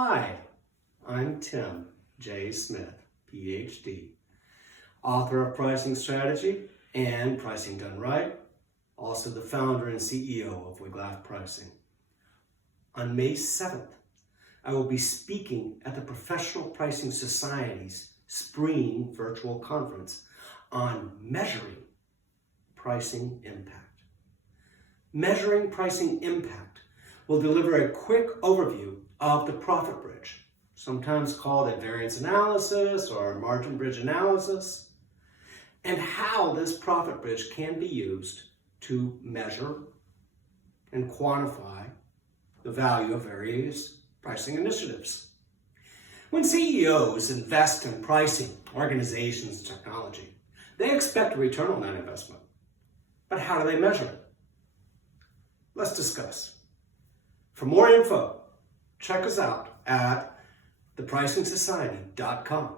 Hi, I'm Tim J. Smith, PhD, author of Pricing Strategy and Pricing Done Right, also the founder and CEO of Wiglaf Pricing. On May 7th, I will be speaking at the Professional Pricing Society's spring virtual conference on measuring pricing impact. Measuring pricing impact will deliver a quick overview of the profit bridge, sometimes called a variance analysis or margin bridge analysis, and how this profit bridge can be used to measure and quantify the value of various pricing initiatives. When CEOs invest in pricing, organizations, and technology, they expect a return on that investment. But how do they measure it? Let's discuss. For more info, check us out at thepricingsociety.com.